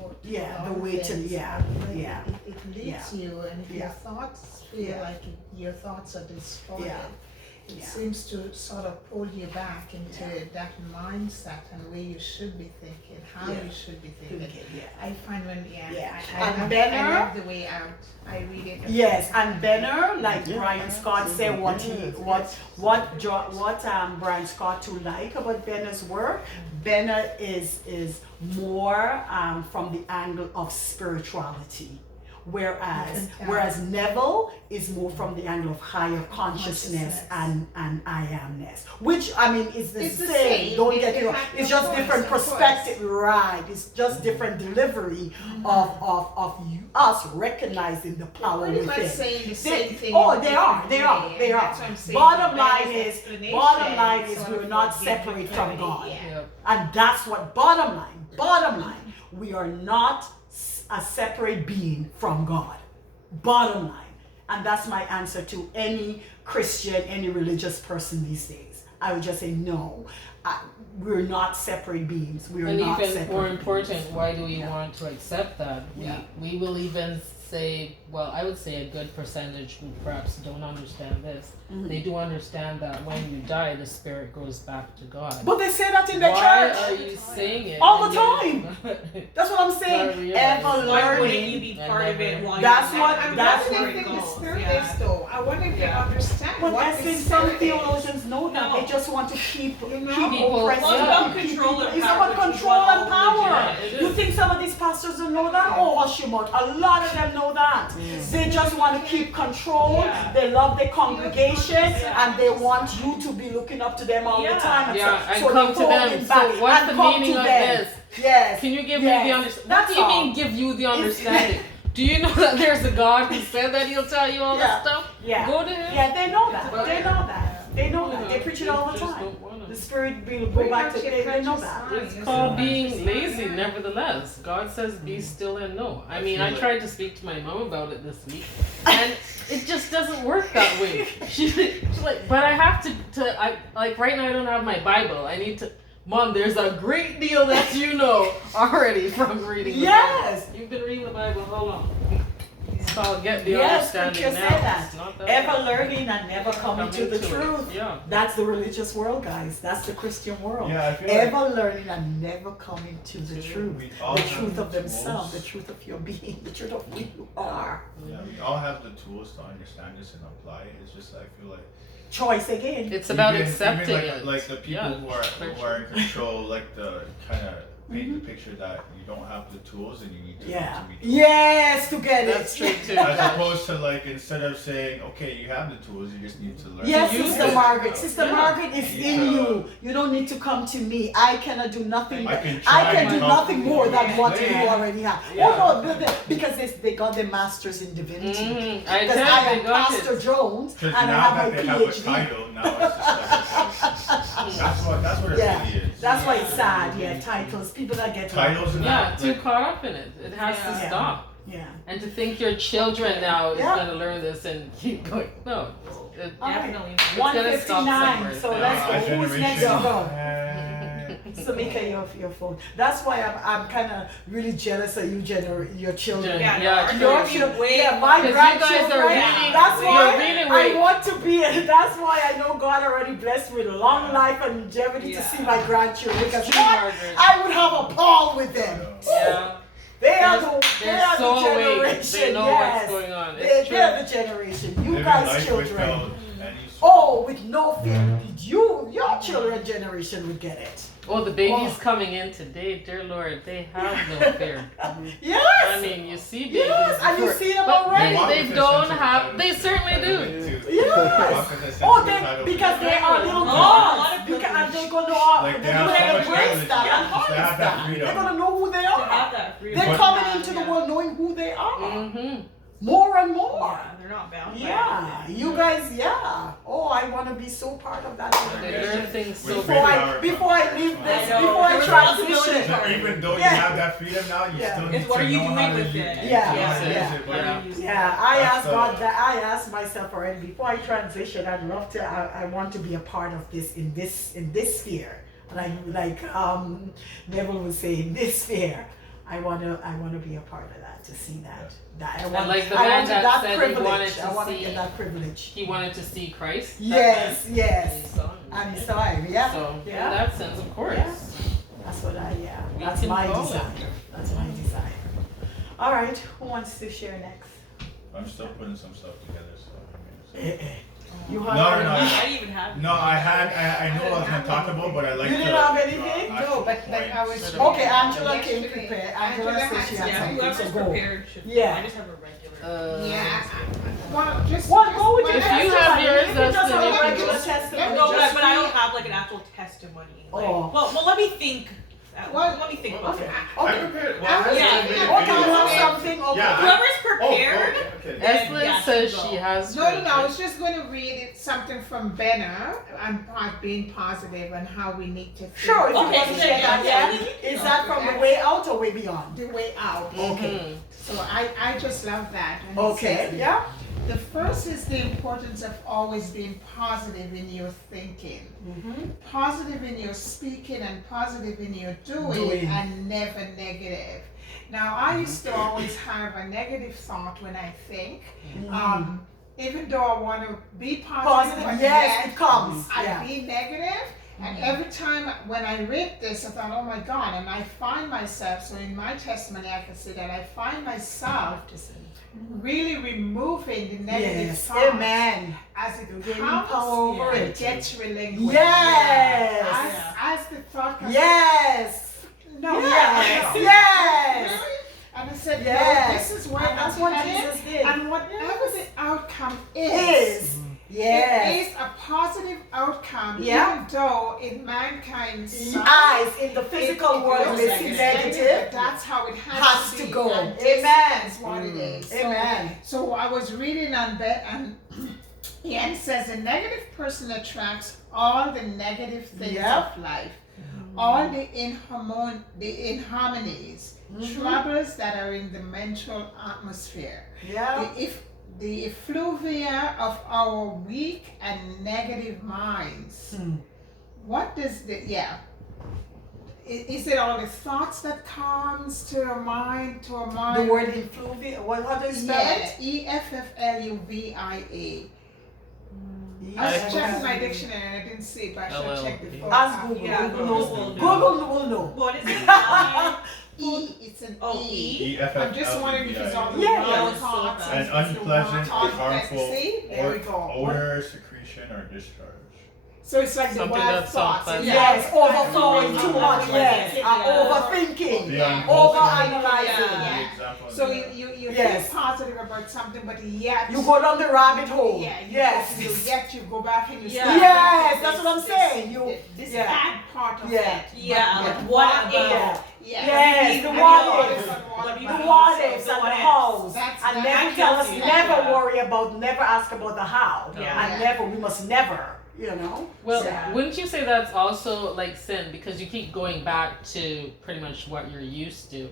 to Yeah, a the lot of way to, things, yeah, but yeah, it leads you, and if Yeah. your thoughts feel Yeah. like your thoughts are distorted, Yeah. it Yeah. seems to sort of pull you back into Yeah. that mindset and the way you should be thinking, how Yeah. you should be thinking. Okay, yeah. I find when, Yeah. I And love, Benner- I love the way I read it. Yes, and Benner, like Yeah, Brian Scott said, what Brian Scott to like about Benner's work. Benner is more from the angle of spirituality, whereas Neville is more from the angle of higher consciousness and I amness, which I mean is the It's the same. same. Don't get me wrong. Of It's just course, different of course. perspective, right? It's just different delivery of us recognizing the power Pretty much within. saying the same thing. Oh, in a they are. different They way, are. and They are. that's what I'm saying. Bottom Benner's line is, explanation sort we're of not gives you separate from clarity, God, yeah. and that's what bottom line. Bottom line, we are not a separate being from God. Bottom line, and that's my answer to any Christian, any religious person these days. I would just say no. We're not separate beings. We are And not even separate more beings. important, why do we Yeah. want to accept that? Yeah. We will even say, well, I would say a good percentage who perhaps don't understand this. Mhm. They do understand that when you die, the spirit goes back to God. But they say that in the Why church are you saying it? all and the yet- time. That's what I'm Not saying. realize. Ever Why wouldn't you learning. be And part of never- it while That's you're what- I'm that's wondering what- if the goes. spirit Yeah. is though. I wonder if they Yeah. understand But what I the think some spirit is. theologians know that. No. They just want to keep You know? People- oppressing. Well, it's Yeah. about control and It's power. about which is control what and all power. religion is. You think some of these pastors don't know that? Oh, hush your mouth. A lot of them know that. They just want to keep control. Yeah. They love their congregation, Yeah. and they want you to be looking up to them all the Yeah. time. Yeah, and so come they to hold them. it So back what's and the come meaning to of them. this? Yes. Can you give Yes. me the understanding? That's What do you all. mean give you the It's- understanding? Do you know that there's a God who said that he'll tell you all Yeah. this stuff? Yeah. Go to him. Yeah, they know that. But- They know that. They know that. They preach it all the Just time. don't wanna. The spirit will go Bring back out to your they know conscious that. mind. It's called being Yes. lazy, nevertheless. God says, be still and know. I mean, I feel tried to speak to my mom about it this week, and it just doesn't work that way. She's like, but I have I like right now I don't have my Bible. I need to, Mom, there's a great deal that you know already from reading the Yes. Bible. You've been reading the Bible, how long? It's called get the Yes, understanding scripture now. said that. It's not that Ever hard. learning and never coming to the it. truth. Yeah. That's the religious world, guys. That's the Christian world. Yeah, I feel like Ever learning and never coming to the truth. we all The have truth of the themselves, the tools. truth of your being, the truth of who you are. Yeah, we all have the tools to understand this and apply it. It's just I feel like Choice again. It's about even accepting like, it. like the people Yeah. who are in control, like the kind of paint the picture that you don't have the tools and you need to Yeah. be taught. Yes, to get That's it. true too. As opposed to like instead of saying, okay, you have the tools, you just need to learn. Yes, use Sister it. Margaret. Sister Yeah. Margaret is You in need to- you. You don't need to come to me. I cannot do nothing. I can try I can and do help nothing you more than what explain. you already have. Yeah. Oh no, because they got their masters in divinity. Mhm. I Because tell I you, am they got Pastor it. Jones Because and I now have that my they have a PhD. title, now it's just like that's what it Yeah, really is. that's why it's sad. Yeah, titles. People that get Titles and Yeah, that, too like, caught up in it. It has Yeah. to stop. Yeah. And to think your children now is Yeah. going to learn this and keep going. No. It, All right. Definitely. gonna stop 1:59. somewhere. So Yeah. let's our go. Who's next to generation, go? Samika, your phone. That's why I'm kind of really jealous of you, your children. Yeah, Yeah, true. Your no, children, way yeah, my Because you guys grandchildren. are really- That's you're why really I wait. want to be. That's why I know God already blessed me with long life and longevity to Yeah. see my grandchildren. Because True, what? Margaret. I would have a ball with them. Yeah. They are the They're so the awake. generation. They know yes. what's going on. It's They're true. the generation. You living guys, life children. without any Oh, with no fear. Your children generation would get it. Oh, the babies Oh. coming in today, dear Lord, they have no fear. Yes. I mean, you see babies. Yes, and you before- see them but already. walk They with a don't sense of have. entitlement. They certainly do. Yes. Oh, because they are little Oh, gods. Because and they're gonna Like, they they're have gonna so much embrace knowledge. that and They harness have that that. freedom. They're gonna know who they To have are. that freedom. They're But- coming into the Yeah. world knowing who they are. Mm-hmm. More and more. Yeah, they're not bound. by Yeah, anything. you guys, yeah. Oh, I want to be so part of that They generation. learn things so With Before freedom. before I leave this, I know. before I The transition. responsibility So even though Yeah. you have that freedom now, you Yeah. still It's need what to are you know doing how to with use it? it. Yeah. How to Yeah. use it, but Yeah. Yeah, I That's asked the- God that I asked myself already before I transition. I'd love to. I want to be a part of this in this sphere. Like Neville would say, in this sphere. I wanna be a part of that, to see that. And like the man that said he wanted to I want to see- get that privilege. He wanted to see Christ. Yes, And yes. he saw him. And so yeah. So in Yeah. that sense, of course. Yeah. That's what We that's can my follow. desire. That's my desire. All right, who wants to share next? I'm still putting some stuff together, so. I mean, so. You No, have no, anything? no. I didn't even have. No, I know what I was gonna talk about, but I like You to. didn't have anything? actual No, but point. I was. Okay, Angela came Yesterday, prepared. Angela Angela said had she some- had Yeah, something, whoever's so go. prepared should. Yeah. I just have a regular. Yeah. Well, just. Well, go with your If you testimony. have yours, You can that's just the have a difference. regular Let testimony. me No, just but I don't read- have like an actual testimony. Like, Oh. well, let me think. Let me think about Okay. it. I prepared. Well, I Yeah. have Okay, you have something. Okay. Yeah. Whoever's Oh, prepared. okay. Then, Eslyn yeah, says she she go. has. No, I hers. was just going to read it, something from Benner and being positive and how we need to think Sure, if you Okay, want to so share then, that, yeah, yeah. Is that from the way out or way beyond? the way out. Mhm. So I just love that. And it Okay, says, yeah. the first is the importance of always being positive in your thinking, positive in your speaking, and positive in your doing. And never negative. Now, I used to always have a negative thought when I think, even though I want to be positive, Positive, but yes, yet it comes. I Yeah. be negative. And every time when I read this, I thought, oh my God, and I find myself, so in my testimony, I can say that I find myself really removing the negative Yes, thoughts amen. as it Gaining comes, power over it it. gets relinquished. Yes. As the thought comes, Yes. no, Yes. no. Yes. Really? And I said, Yes. no, this is where And that's I'm what headed, Jesus did. and whatever the outcome Is. Yes. it is a positive outcome, Yeah. even though in mankind's sight, Eyes in the physical world looks may like seem it's negative. but that's how it Has has to be, go. and this Amen. is what it is. Amen. So I was reading on that, and it says a negative person attracts all the negative things Yep. of life, all the inharmonies, troubles that are in the mental atmosphere. Yeah. The effluvia of our weak and negative minds. What does is it all the thoughts that comes to a mind, The word influvia. How do you spell Yes, EFFLUVIA. I was it? checking my dictionary and I didn't see it, but I should have checked it before. Ask Google. Yeah, Google knows. Google knows. Google will know. What is it? It's an Oh, E. E? I'm just wondering if it's all the Yeah. wrong Yeah. thoughts. An and it's the unpleasant wrong or thoughts. harmful See? There we go. odor, secretion, or discharge. So it's like the Something wild that's thoughts. unpleasant. Yes, overflowing too much. Yeah. Yes, Yeah. overthinking, Yeah. overanalyzing. Yeah. The example So is you Yes. feel positive about something, but yet You go down the rabbit hole. Yeah, Yes. yet you go back and you Yeah. say, Yes, that's what I'm saying. This yeah. bad part of Yeah. it. Yeah, But like what about- if? Yeah. Yes, the And what what ifs. if and what Let me about. The what ifs The and the what ifs. hows. That's- And that never kills tell us, you. never Yeah. worry about, never ask about the how. Yeah. And never, we must never, Well, Yeah. wouldn't you say that's also like sin because you keep going back to pretty much what you're used to,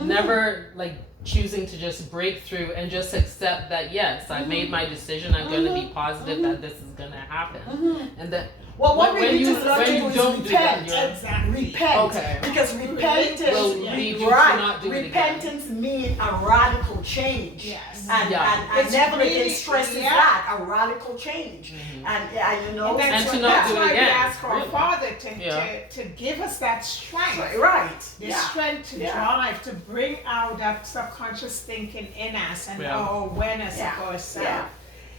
never like choosing to just break through and just accept that yes, I made my decision. I'm going to be positive that this is going to happen, and that Well, what When we need you- to learn when to you do is don't do that, repent. you're- Exactly. Repent. Okay. Because repentance, will lead you to right, not do it again. repentance means a radical change. Yes. And, Yeah. and It's Neville really- again stresses yeah. that, a radical change. And you know, And to what- not that's do it why again, we ask our really. Father to, Yeah. to give us that strength. right. The Yeah. strength to Yeah. drive, to bring out that subconscious thinking in us and Yeah. our awareness Yeah. of ourselves. Yeah.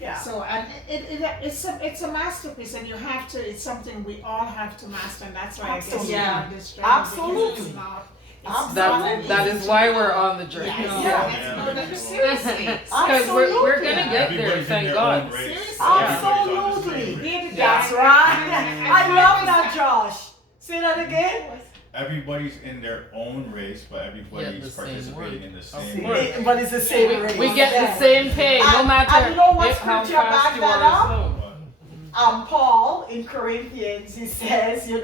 Yeah. So and it's a masterpiece, and you have to. It's something we all have to master, and that's why I guess Absolutely. we Yeah. have this journey, because Absolutely. It's not, Absolutely. that is why we're on the journey. Yes. Yeah. No, no, seriously. Because we're gonna Absolutely. get there, Everybody's in thank their God. own race. Seriously. Everybody's on the Absolutely. same race. We're the That's guys- right. I love that, Josh. Say that again. Everybody's in their own race, but Yeah, everybody's the same participating one. in the Of same course. race. But it's the same Yeah. race. We get Yes. the same pay, no And- matter and you know what how scripture fast back you that are up? or slow. Paul in Corinthians, he says, Right,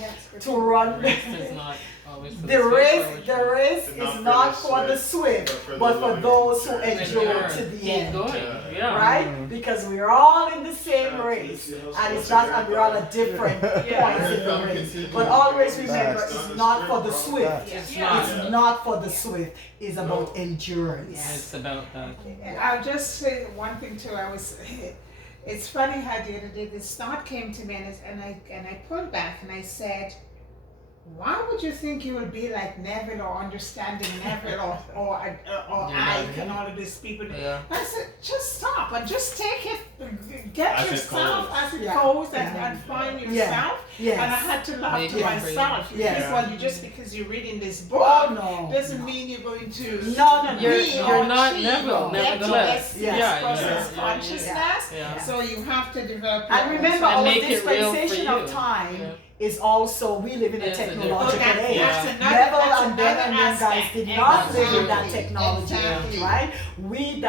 that's good. to run. Race is not Always for The swift, race, always the for- race is not for the swift, but for those who endure to the Keep end. going. Yeah. Right? Because we're all in the same race, and it's not, and we're all at different points in the race. But always remember, it's not for the swift. It's Yeah. not. It's not for the swift. It's about endurance. It's about that. I'll just say one thing too. It's funny how the other day this thought came to me, and I pulled back and I said, why would you think you will be like Neville or understanding Neville or Ike and all of these people? Yeah. I said, just stop and just take it, get As it yourself goes. as it Yeah. goes and find yourself. Yes. And I had to laugh Make to it myself. You Yes. think, well, you just because you're reading this book Oh no. doesn't mean you're going to No. You're not achieve Neville, or get to nevertheless. this Yeah, person's yeah. consciousness. Yeah. So you have to develop your And own. remember, So- And our make it real for dispensation you. of time Yeah. is also, we live in a It's a different- technological Oh, age. that's another- Neville that's and Ben another and them guys aspect. did not live in that Exactly. technology Exactly. age, right? We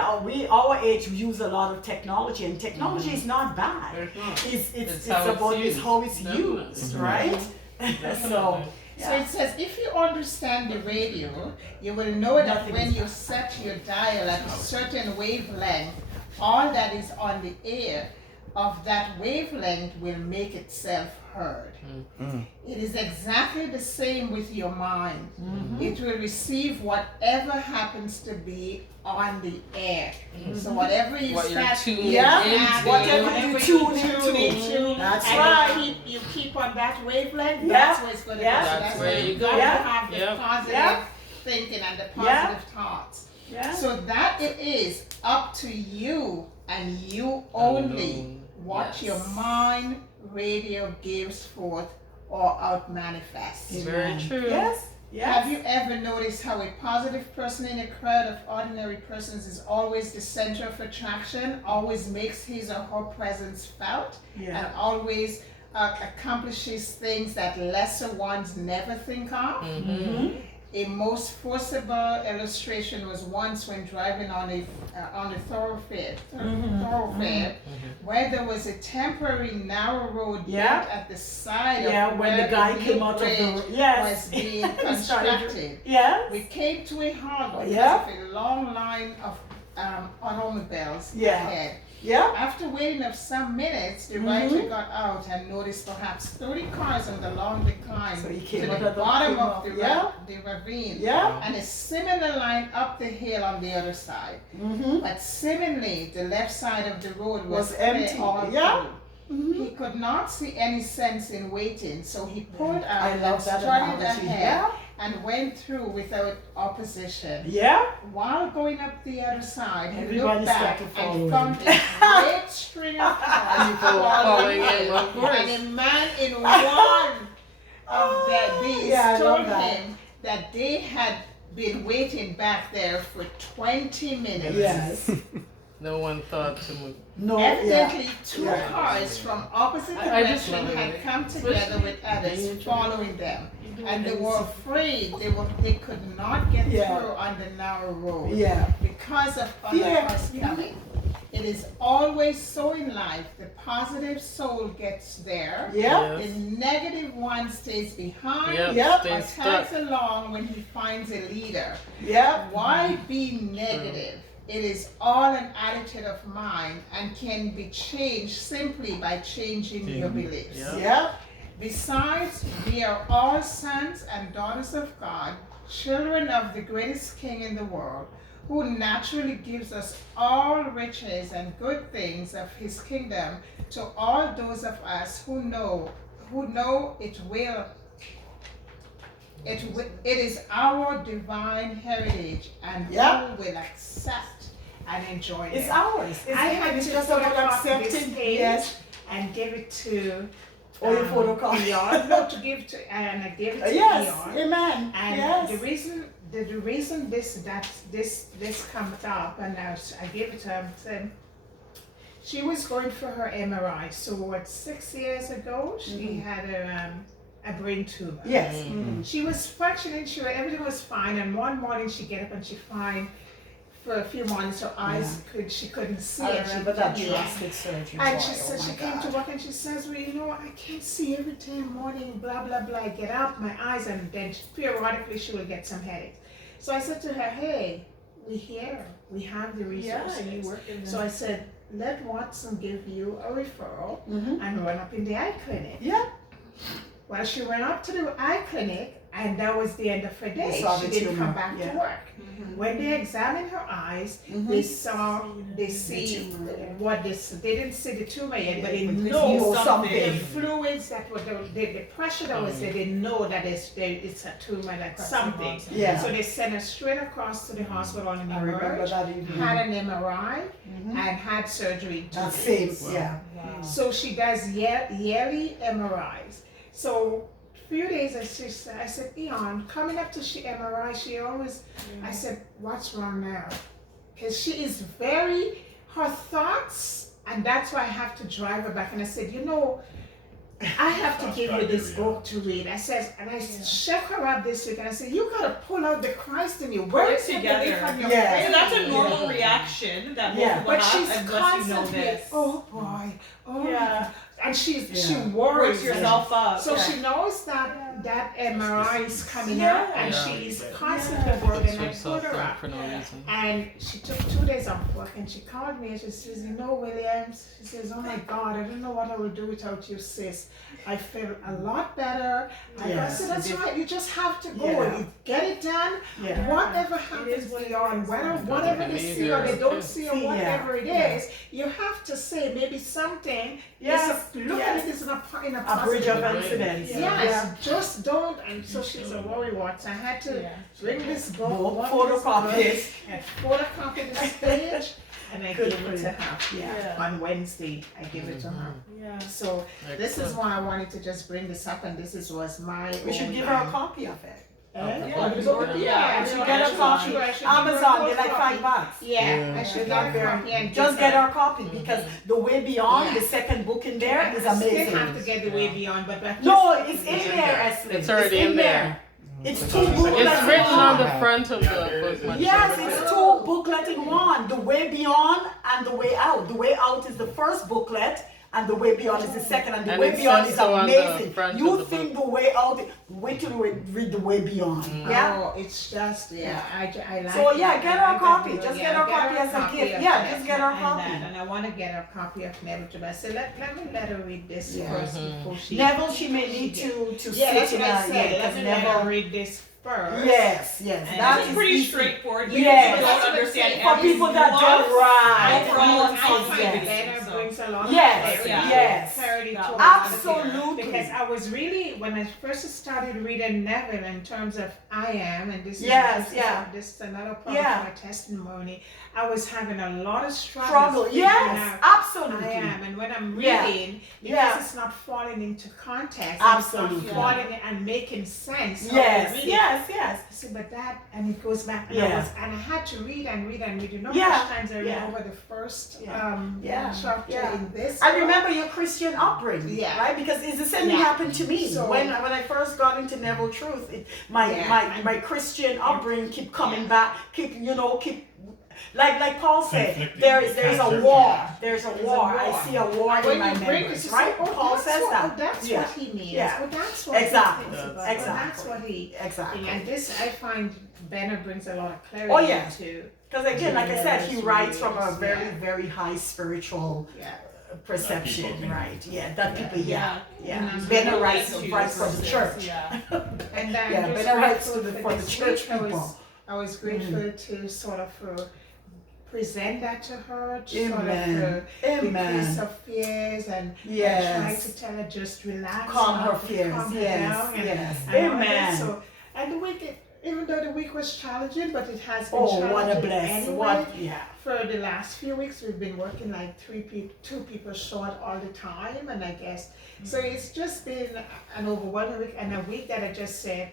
our age use a lot of technology, and technology is not bad. It's not. It's It's how it's about it's used. how it's Definitely. used, right? So Definitely. So it says, if you understand the radio, you will know that Nothing when is you set your dial at a certain wavelength, all that is on the air of that wavelength will make itself heard. It is exactly the same with your mind. It will receive whatever happens to be on the air. So whatever you What you're start tuning Yeah, into. whatever you tune into. That's and right. you keep on that wavelength, Yeah. that's where it's going to Yeah. go. So That's that's where where you you go. got Yeah. to have the Yeah. positive Yeah. thinking and the Yeah. positive thoughts. Yeah. So that it is up to you and you only Alone. what Yes. your mind radio gives forth or out manifests. Very true. Yes. Yes. Have you ever noticed how a positive person in a crowd of ordinary persons is always the center of attraction, always makes his or her presence felt, Yeah. and always accomplishes things that lesser ones never think of? Mm-hmm. A most forcible illustration was once when driving on a thoroughfare, where there was a temporary narrow road Yeah. built at the side Yeah, of when where the guy new came out of bridge the yes. was being Started- constructed. Yes. We came to a halt because Yeah. of a long line of automobiles Yeah. ahead. Yeah. After waiting of some minutes, the Mhm. rider got out and noticed perhaps 30 cars on the long decline So he to came the out of the- bottom came of out, the, yeah. the ravine, Yeah. and a similar line up the hill on the other side. Mm-hmm. But seemingly, the left side of the road Was was clear empty, all yeah. through. He could not see any sense in waiting, so he pulled out I and love that started analogy. ahead Yeah. and went through without opposition. Yeah. While going up the other side, he Everybody looked back started and following. found a great string of cars People following him, of course. and a man in one of these Yeah, I told love that. him that they had been waiting back there for 20 minutes. Yes. No one thought to move. No. Evidently, Yeah. two Yeah. cars from opposite I just direction love it, had right? come together with others following them, and they were afraid they could not get Yeah. through on the narrow road Yeah. because of other Yeah. cars coming. It is always so in life. The positive soul gets there. Yeah. The negative one stays behind Yep. Yep. or Stay stuck. tags along when he finds a leader. Yeah. Why be negative? It is all an attitude of mind and can be changed simply by changing your beliefs. Yeah. Yeah. Besides, we are all sons and daughters of God, children of the greatest King in the world, who naturally gives us all riches and good things of his kingdom to all those of us who know it is our divine heritage and Yeah. who will accept and enjoy it. It's ours. It's I had it's to just about photocopy this accepting. page Yes. and give it to Or you photocopy. Eon. No, to give to and I gave it to Yes. Eon. Amen. And Yes. the reason this comes up, and I gave it to her. Said she was going for her MRI. So what? 6 years ago, she had a brain tumor. Yes. Mm-hmm. She was functioning. Everything was fine. And one morning she get up and she find for a few months. Her eyes she couldn't see. I and she remember that couldn't- drastic surgery. And boy. she said Oh she my came to God. work and she says, well, you know, I can't see every time morning, blah, blah, blah. I get up, my eyes, and then periodically she will get some headaches. So I said to her, hey, we're here. We have the resources. you work in So I said, let Watson give you a referral Mhm. and run up in the eye clinic. Yeah. Well, she went up to the eye clinic and that was the end of her day. They saw She the didn't tumor, come back yeah. to work. When they examined her eyes, they saw, they see tumor, yeah. what this, they didn't see the tumor yet, but they But they know see something. the fluids that were, the pressure that was there, they know that it's a tumor, like something. Yeah. So they sent her straight across to the hospital in I remember Emerge, that evening. had an MRI, Mhm. and had surgery in 2 That days. same, yeah. Wow. So she does yearly MRIs. So few days I said, Eon, coming up to she MRI, she always, I said, what's wrong now? Because she is very, her thoughts, and that's why I have to drive her back. And I said, you know, I have to give you this book to read. I said, and I shook her up this week, and I said, you gotta pull out the Christ in you. Put Where it is the together. belief on your Yeah. faith? So that's a normal Yeah. reaction that most Yeah. people But have she's unless you know constantly, this. oh boy, oh Yeah. my God. And she Yeah. worries. Works yourself up. So yeah. she knows that MRI is coming Yeah. up, and Yeah. she's Yeah. constantly Puts worried, and I herself put her down up. for no reason. And she took 2 days off work, and she called me and she says, you know, Williams, she says, oh my God, I don't know what I will do without you, sis. I feel a lot better. I Yes. said, that's right, you just have to go. Yeah. You get it done. Yeah. Whatever is happens what it beyond, is. whatever they see or they don't see or See, yeah. whatever it Yeah. is, you have to say maybe something. Yes, Look yes. at it as in a A bridge of positive. incidents. Yes, just don't. And so she's a worrywart. So I had to bring this book, Both one this book, photocopies. and photocopy this page, and I Good gave for it you. to her. Yeah. On Wednesday, I gave it to her. Yeah. So this is Excellent. why I wanted to just bring this up, and was my. We should own, give her a copy of it. Yeah, Yeah, I she should get a I copy. should give her a Amazon, they're like copy. $5. Yeah, I should get her a copy and Just give get her. her a copy because The Way Beyond, Yeah. the second book in there, is I still amazing. have to get the way beyond, but No, it's in It's in there, there. Ashley. It's already in there. It's It's two on the second booklets It's in written on one. the front of Yeah, the there book. is. Much Yes, better. it's two booklet in one. The Way Beyond and The Way Out. The Way Out is the first booklet, and The Way Beyond is the second. And The And Way it Beyond says is so on the amazing. front You of the think The Way Out? Wait till you read The Way Beyond. Yeah. Oh, it's just I like. So, yeah, it. get I her a like copy. that. Just Yeah, get her a copy as a copy gift. of Yeah, that just get her a and copy. that. And I want to get her a copy of Neville too. I said let me let her read this Yeah. first before she. Neville, she may need to Yeah, that's sit in what I a said. yeah, Let because me let her Neville. read this first. Yes, yes. And That It's is pretty easy. straightforward. Yes. You don't understand For people that don't right. Overall, I it's find positive. Better brings a lot Yes, of clarity. yes. Clarity Yeah. to Absolutely. Because I was really, when I first started reading Neville in terms of I am, and Yes, yeah. this is another part Yeah. of my testimony, I was having a lot of Struggle. figuring Yes, out absolutely. I am, and when I'm Yeah. reading, because Yeah. it's not falling into context, Absolutely. it's not falling and making sense. how I Yes, read it. yes, yes. I said, but that, and it goes back, and, Yeah. and I had to read and read and read. You know Yeah, how much times I read yeah. over the first Yeah, chapter yeah. in this I book? remember your Christian upbringing, Yeah. right? Because it's the same thing Yeah. happened to me So- when I first got into Neville Truth. My Yeah. my Christian upbringing keep coming back, keep like Paul said, Conflicting there's a concepts, war. yeah. There's a There's a war. I war. see a war When in my you bring members, this, right? oh, Paul that's says what, that. Oh, that's Yeah. what he means. Yeah. Oh, that's what Exactly. he thinks about. Exactly. Oh, that's what he. Exactly. And this, I find, Benner brings a lot of clarity Oh, yeah. to. Because again, like I said, he Yes, writes from a yes, very, yeah. very high spiritual Yeah. perception, That people right? Yeah, that people, Yeah. yeah. And Benner I'm writes Relate to writes for the versus- church. Yeah. And I'm Yeah, just Benner writes grateful for the this church week. people. I was grateful to sort of present that to her, to sort of Amen. decrease Amen. her fears and try Yes. to tell her just relax, Calm her calm fears. her Yes. down, and Yes. and all that. Amen. So, and the week, even though the week was challenging, but it has been Oh, challenging what a bless. anyway. What, yeah. For the last few weeks, we've been working like two people short all the time, and I guess so. It's just been an overwhelming week, and a week that I just said,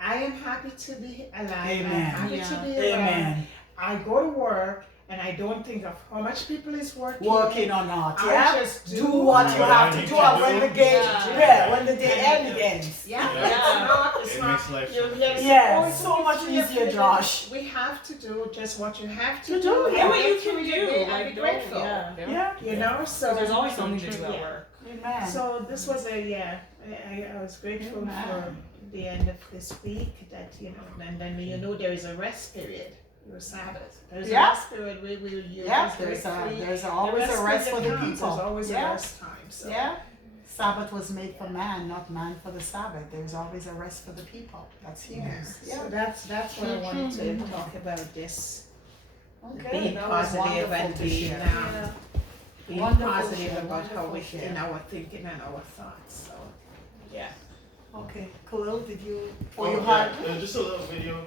I am happy to be alive. Amen. I'm happy to be around. Amen. I go to work. and I don't think of how much people is working. Working or not, I yeah. just Do what you what have I to need do, to and when do. the day, Yeah. when the day ends. Yeah, Yeah. it's It not. makes life so much Yes, easier. Yeah, oh, it's so much free of easier, privilege. Josh. We have to do just what you have to To do. do, and yeah. what you get through can your do, day and like be don't, grateful. yeah. Yeah. You know, so There's always something to do at Yeah. work. Amen. So this was I was grateful Amen. for the end of this week that, and then there is a rest period. Your Sabbath. There's Yeah. a rest period where we will use Yeah, this week. there's always a rest for the counts. people. There's always Yeah. a rest time. So. Yeah. Sabbath was made for man, not man for the Sabbath. There's always a rest for the people. That's huge. Yeah. So that's what I wanted to talk about this. Okay. Being that was positive wonderful and to being, share. being Wonderful positive share, about how we wonderful share. in our thinking and our thoughts. So yeah. Okay, Khalil, did you? Oh, you yeah, had? just a little video.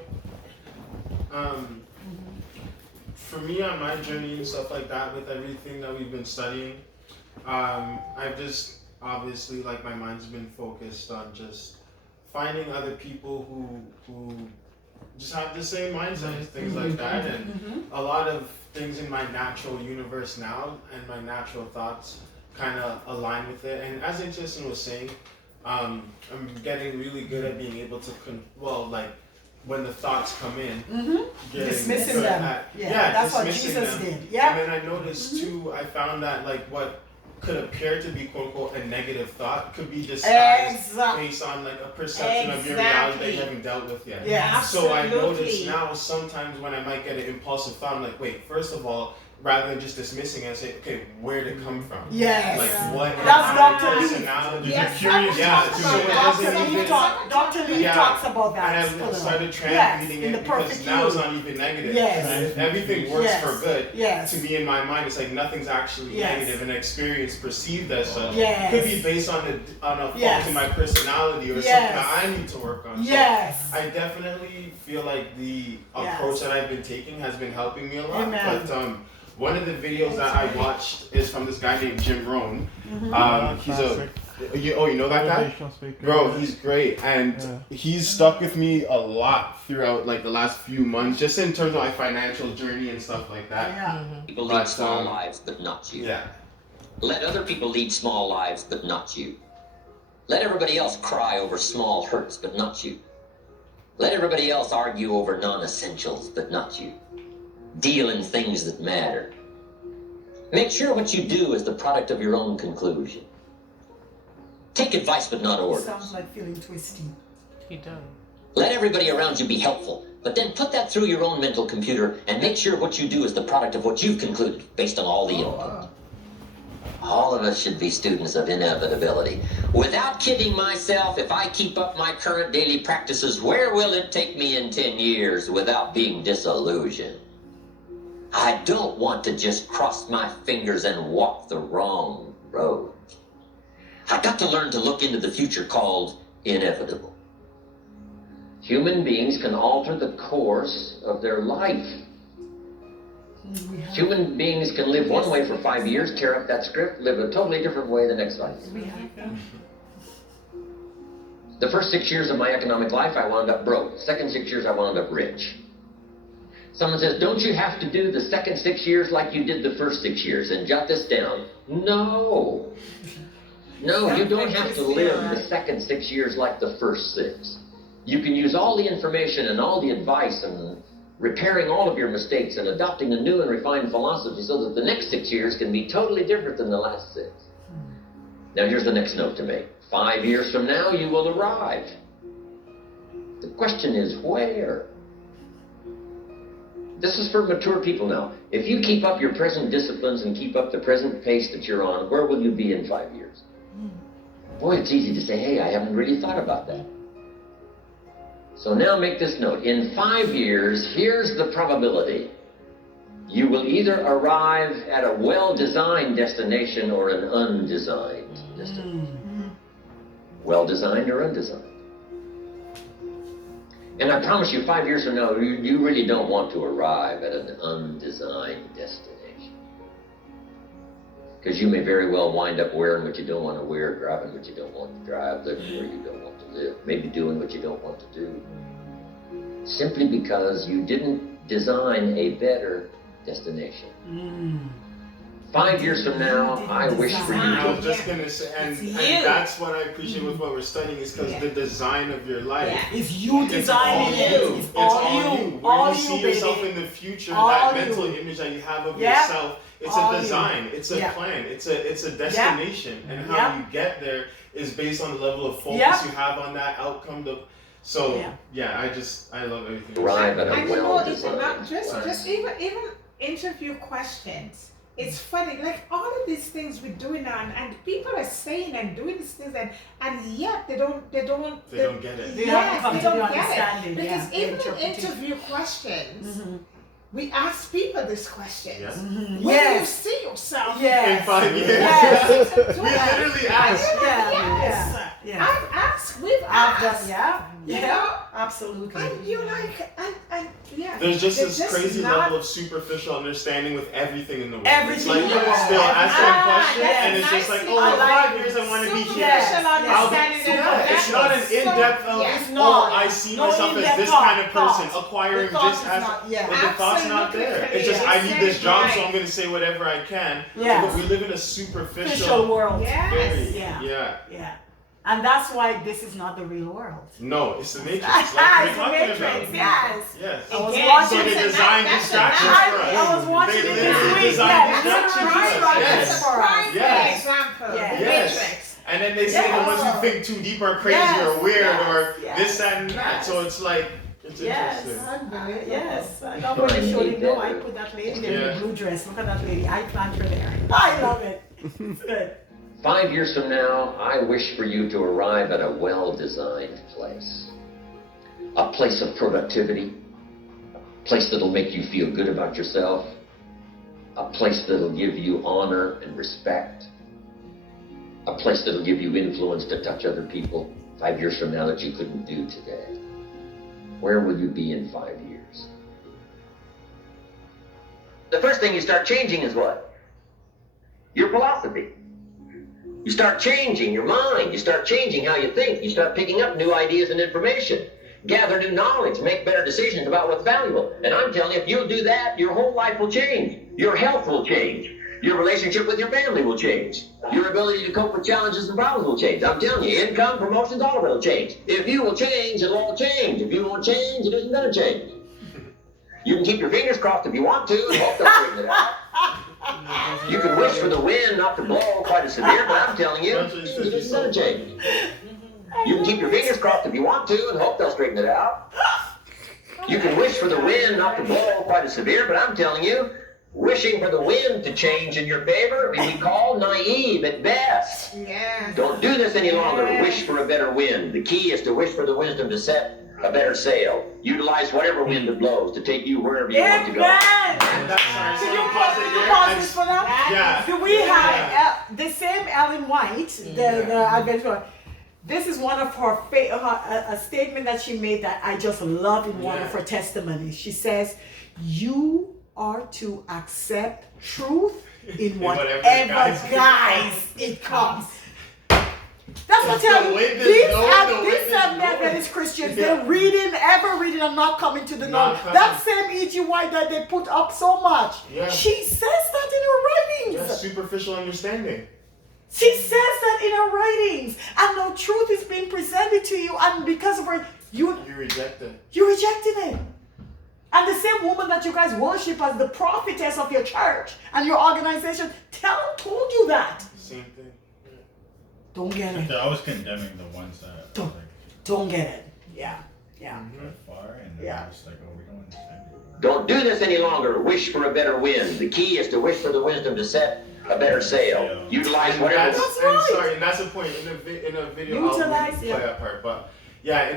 For me on my journey and stuff like that, with everything that we've been studying, I've just obviously, like, my mind's been focused on just finding other people who just have the same mindset and things like that, and a lot of things in my natural universe now and my natural thoughts kind of align with it. And as Justin was saying, I'm getting really good at being able to when the thoughts come in, getting Dismissing good them. at- Yeah, that's what dismissing Jesus them. did. Yeah. And then I noticed too, I found that like what could appear to be quote unquote a negative thought could be disguised Exactly. based on like a perception of your reality that you haven't dealt with yet. Yeah. So I notice Absolutely. now sometimes when I might get an impulsive thought, I'm like, wait, first of all, rather than just dismissing it, I say, okay, where did it come from? Yes. Like what? That's Dr. Lee. personality? Yes, curious, yeah, talk so about it that. doesn't Dr. Lee, even- Dr. Lee Yeah. talks about that. And I've Khalil. started Yes, transmuting in the it because perfect now it's you. not even negative. Yes. And everything works Yes. for good. Yes. To me, in my mind, it's like nothing's actually Yes. negative, and experience perceived as such Yes. could be based on a fault Yes. in my personality or Yes. something that I need to work on. So Yes. I definitely feel like the Yes. approach that I've been taking has been helping me a lot. Amen. But one of the videos that I watched is from this guy named Jim Rohn. He's you know that guy? Bro, he's great, and he's stuck with me a lot throughout like the last few months, just in terms of my financial journey and stuff like that. Yeah. People lead small lives, but not you. Yeah. Let other people lead small lives, but not you. Let everybody else cry over small hurts, but not you. Let everybody else argue over non-essentials, but not you. Deal in things that matter. Make sure what you do is the product of your own conclusion. Take advice, but not orders. Sounds like feeling twisty. He does. Let everybody around you be helpful, but then put that through your own mental computer and make sure what you do is the product of what you've concluded based on all the input. All of us should be students of inevitability. Without kidding myself, if I keep up my current daily practices, where will it take me in 10 years without being disillusioned? I don't want to just cross my fingers and walk the wrong road. I've got to learn to look into the future called inevitable. Human beings can alter the course of their life. Human beings can live one way for 5 years, tear up that script, live a totally different way the next 5 years. The first 6 years of my economic life, I wound up broke. Second 6 years, I wound up rich. Someone says, don't you have to do the second 6 years like you did the first 6 years? And jot this down. No. No, you don't have to live the second 6 years like the first 6. You can use all the information and all the advice and repairing all of your mistakes and adopting a new and refined philosophy so that the next 6 years can be totally different than the last 6. Now here's the next note to make. 5 years from now, you will arrive. The question is where? This is for mature people now. If you keep up your present disciplines and keep up the present pace that you're on, where will you be in 5 years? Boy, it's easy to say, hey, I haven't really thought about that. So now make this note. In 5 years, here's the probability. You will either arrive at a well-designed destination or an undesigned destination. Well-designed or undesigned. And I promise you, 5 years from now, you really don't want to arrive at an undesigned destination. Because you may very well wind up wearing what you don't want to wear, driving what you don't want to drive, living where you don't want to live, maybe doing what you don't want to do. Simply because you didn't design a better destination. Mm. 5 years from now, I wish for you I was to just gonna say, It's and you. that's what I appreciate with what we're studying is because the design of your life. Yeah. It's you It's designing all it. you. It's It's all you. Where All you you, see baby. yourself in the future, All that you. mental image that you have of Yeah. yourself. It's All a you. design. It's a Yeah. plan. It's a destination, and how Yeah. you get there is based on the level of focus Yeah. you have on that outcome. So I love everything. arrive at a And you know, it's well-designed not Sorry. just even interview questions. It's funny, like all of these things we're doing now, and people are saying and doing these things, and yet they don't They don't get it. They haven't Yes, come they to the don't get understanding, it because yeah, even in interpretation. interview questions, Mhm. we ask people these questions. Yeah. Mhm. Where do you Yes. see yourself? In Yes. 5 years. Yes. We literally ask. Yes. Yeah. I've asked. We've I've done, asked. yeah. You Yeah. know, Absolutely. and you're like, and yeah. There's just They're this just crazy not- level of superficial understanding with everything in the world. Everything It's like in the you're world. still asking a question, that's and it's just like, nicely- oh, in I like 5 years I want to be Superficial here. Yes. I'll be, understanding of yeah, that. it's not an in-depth of, Yes. It's not. oh, I see No myself as in-depth this thought, kind of person, thought. acquiring The thought this is as, not- yeah. but the thought's not there. Absolutely. It's just, I need this job, so Right. I'm going to say whatever I can. Yes. But we live in a Official superficial, world. Yes. very, Yeah. yeah. Yeah. And that's why this is not the real world. No, it's the matrix. Like we're It's the talking Matrix, about. yes. Yes. I was Again, watching So they that's a- design that's a- distractions that's- for us. I was watching They it literally this week. design Yeah, distractions that's for a us. prime Yes. for us. Prime Yes. example. Yes. The Yes. Matrix. And then they say the ones who think too deep are crazy Yes, or weird yes, or yes, this, that, and that. yes. So it's like, it's Yes. interesting. Unbelievable. Yes. I love when they showed it. No, I put that lady there in Yeah. the blue dress. Look at that lady. I planned her there. I love it. It's good. 5 years from now, I wish for you to arrive at a well-designed place. A place of productivity, a place that'll make you feel good about yourself, a place that'll give you honor and respect, a place that'll give you influence to touch other people 5 years from now that you couldn't do today. Where will you be in 5 years? The first thing you start changing is what? Your philosophy. You start changing your mind. You start changing how you think. You start picking up new ideas and information. Gather new knowledge. Make better decisions about what's valuable. And I'm telling you, if you'll do that, your whole life will change. Your health will change. Your relationship with your family will change. Your ability to cope with challenges and problems will change. I'm telling you, income, promotions, all of it will change. If you will change, it'll all change. If you won't change, it isn't going to change. You can keep your fingers crossed if you want to and hope they'll straighten it out. You can wish for the wind not to blow quite as severe, but I'm telling you, it isn't going to change. You can keep your fingers crossed if you want to and hope they'll straighten it out. You can wish for the wind not to blow quite as severe, but I'm telling you, wishing for the wind to change in your favor may be called naive at best. Yes. Don't do this any longer. Wish for a better wind. The key is to wish for the wisdom to set a better sail. Utilize whatever wind it blows to take you wherever you want to go. Amen. And that's sorry, Can so you I'll pause pause it it here. pause this for that? Yeah. Do we have the same Ellen White, the adventurer? This is one of her a statement that she made that I just love in one of her testimonies. She says, "You are to accept truth in whatever guise it comes." That's what I'm telling you. These Adventist Christians, they're ever reading and not coming to the knowledge. That same E.G. White that they put up so much, she says that in her writings. That's superficial understanding. She says that in her writings. And no truth is being presented to you, and because of her, you reject it. You're rejecting it. And the same woman that you guys worship as the prophetess of your church and your organization told you that. Same thing. Don't get it. I was condemning the ones that Don't get it. Yeah. far, and Yeah. I'm just like, oh, we don't understand it. Don't do this any longer. Wish for a better wind. The key is to wish for the wisdom to set a better sail. Utilize And whatever. that's right. Sorry, and that's the point in a video. Utilize, I'll play that part, but yeah,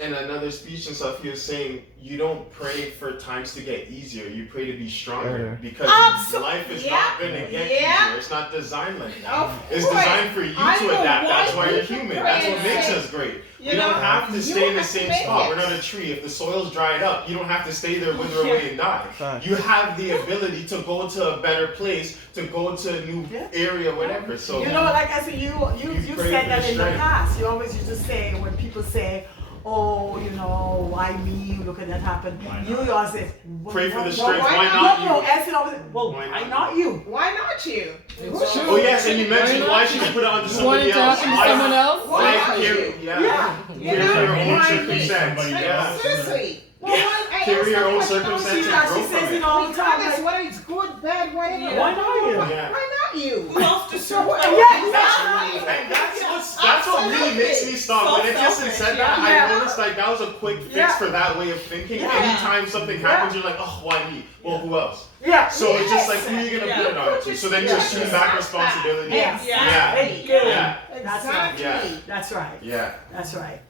in another speech and stuff, he was saying you don't pray for times to get easier. You pray to be stronger because life is not going to get easier. It's not designed like that. It's designed for you to adapt. That's why you're human. That's what makes us great. We don't have to stay in the same spot. We're not a tree. If the soil's dried up, you don't have to stay there, wither away, and die. You have the ability to go to a better place, to go to a new area, whatever. So like I said, you pray said for that the in the strength. past. You always used to say when people say, oh, why me? Look at that happen. Why You not? always say, Pray for the Well, strength. why Why not? not no, you? answer always, well, Why why not not you? Why not you? It's true. Oh yes, and you mentioned Why why not? should you put it onto You want somebody it to else? happen to someone else? Why Why not carry? you? Yeah. Yeah. You Carry know, your own why circumstance. me? Yeah. Seriously. Well, why, Carry your own she circumstance and grow says from it it. all the time. Regardless Like, whether it's good, bad, whatever. Yeah. why not you? Yeah. Why not you? Who else to So serve? what? Yeah, Exactly. And that's what really makes me stop. When it just said that, Yeah. I noticed like that was a quick fix Yeah. for that way of thinking. Yeah. Anytime something happens, you're like, oh, why me? Well, who else? Yeah. So it's just like, who are you gonna Yeah. put it on to? So then you Yeah. assume back responsibility. Yeah. Yeah. It's good. Yeah. That's right. Exactly. That's right. Yeah. That's right.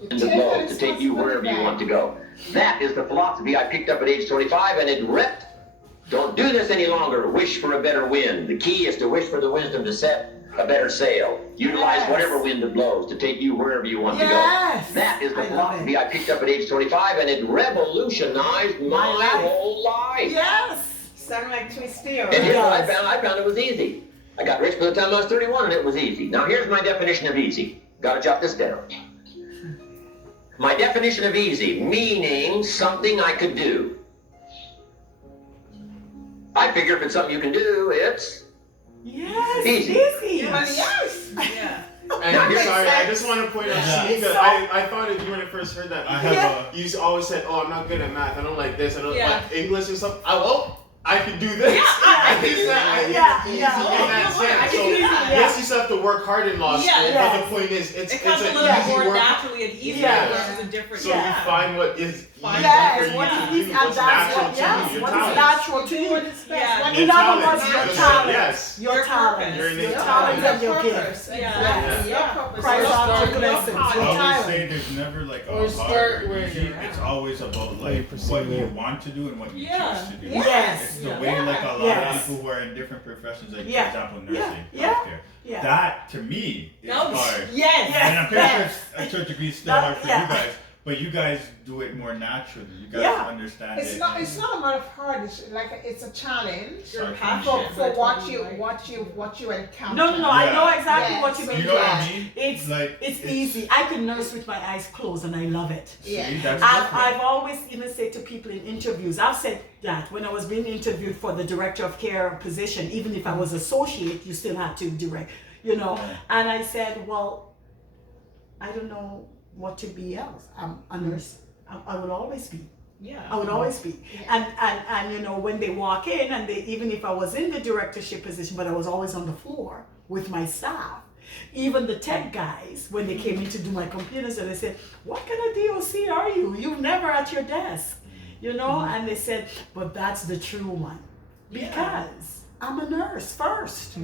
You the take blow to take you wherever you want to go. That is the philosophy I picked up at age 25, and it ripped. Don't do this any longer. Wish for a better wind. The key is to wish for the wisdom to set a better sail. Utilize Yes. whatever wind it blows to take you wherever you want to Yes. go. That is the I love philosophy it. I picked up at age 25, and it revolutionized my life. whole life. Yes. Sound like Twistio. And here's what I Yes. found. I found it was easy. I got rich by the time I was 31, and it was easy. Now here's my definition of easy. Gotta jot this down. My definition of easy, meaning something I could do. I figure if it's something you can do, it's Yes. Easy. Easy. Yes. Yeah. And makes sorry, I sense. just want to point out, Yeah. Shanika, So- I thought of you when I first heard that. I because have you always said, oh, I'm not good at math. I don't like this. I don't Yeah. like English and stuff. I can do this. Yeah, I I think can do that I that. think Yeah, it's easy yeah. in that I sense. can So do that. yes, you still have to work hard in law school, Yeah. but the point is, it's It comes a an little bit easy more work. naturally and easier Yeah. versus a different. So Yeah. you find what is Find easy Yes. for you What to is do, easy? And what's that's natural what. to Yes. you, your What is talent. natural to you? Yeah. In other words, your Your talent. Yes. Your Your talent. purpose. Your Your innate talent and your gift. purpose. Yeah. Exactly. Yeah. Your purpose. Christ Your our talent. blessings. Your I Your always talent. say there's never like a Or hard start or where easy. you're at. It's always about like pursue what it. you want to do and what you Yeah. choose to do. Yes. It's the Yeah. way like a lot Yes. of people who are in different professions, like Yeah. for example Yeah. nursing, Yeah. healthcare. Yeah. That to me is No. hard. Yes. Yes. And I'm pretty sure it's to a degree still That- hard for yeah. you guys. But you guys do it more naturally. You guys Yeah. understand It's it. not. It's not a matter of hard. It's like it's a challenge Your Sorry, passion for for what it, you right? what you encounter. No. I know Yeah. exactly Yes. what you mean. You know what I Yeah. mean? It's Like, it's easy. I can nurse with my eyes closed, and I love it. Yeah. See, that's I've different. always even said to people in interviews, I've said that when I was being interviewed for the director of care position, even if I was associate, you still had to direct, And I said, well, I don't know what to be else. I'm a nurse. I would always be. Yeah. I would always be. And when they walk in, and even if I was in the directorship position, but I was always on the floor with my staff. Even the tech guys, when they came in to do my computers, and they said, what kind of DOC are you? You're never at your desk, And they said, but that's the true one. Because I'm a nurse first.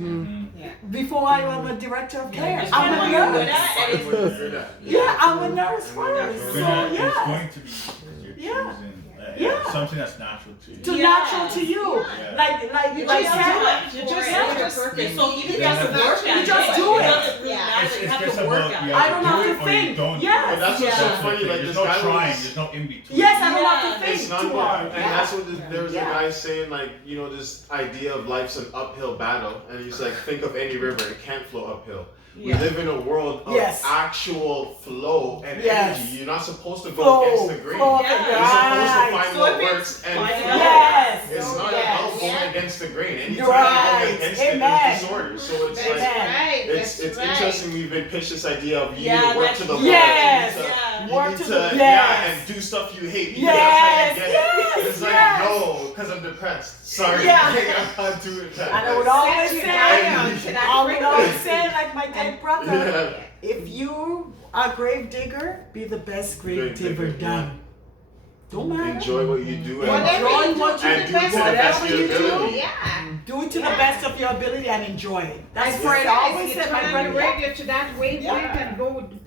Before I am a director of care. It's I'm what a you're good nurse. at, and it's What you're good at. Yeah, I'm a nurse And then first. that's So But it's yeah. going to be because you're Yeah. choosing Yeah. something that's natural to you. To Yeah. natural to you. Yeah. Like You like just Sarah. do it. You just Yeah. do your purpose. So even if you Yeah. have to work at You just it, do it. doesn't really Yeah. matter. It's You have just to work about at you it. I have don't to have do to it or you think. don't. Yes. But that's what's so Yeah. funny. Like There's this no guy trying. was. There's no in between. Yes, I don't have Yeah. to think It's not too that. hard. And Yeah. that's what there was Yeah. a guy saying, like, this idea of life's an uphill battle. And he's like, think of any river, it can't flow uphill. We Yeah. live in a world of Yes. actual flow and Yes. energy. You're not supposed to go Flow. against the grain. Flow of Yeah. it. You're supposed to Right. find So what if it's works and finding flow. out- Yes. It's not Yes. about going Yeah. against the grain. Anytime Right. you go against Amen. it, there's disorder. So it's That's like, right. it's That's right. interesting we've been pitched this idea of you Yeah, need to work that's- to the Lord. Yes. You need to, Yeah. you Work need to to the- yeah, yes. and do stuff you hate because Yes, that's how you get yes, it. It's like, yes. no, because I'm depressed. Sorry. Yeah. I'm not doing that. And I would always Set you say, down to that I would always frequency. say, like my dead brother, Yeah. if you are a grave digger, be the best grave Grave digger digger, done. Don't matter. Enjoy what you do Whatever Enjoy you do, what to and the do it to the best best of of your you do. ability. Yeah. Do it to the Yeah. best of your ability and enjoy it. That's As where it Fred always says, said, you my turn on brother. the radio to that wavelength Yeah. and go put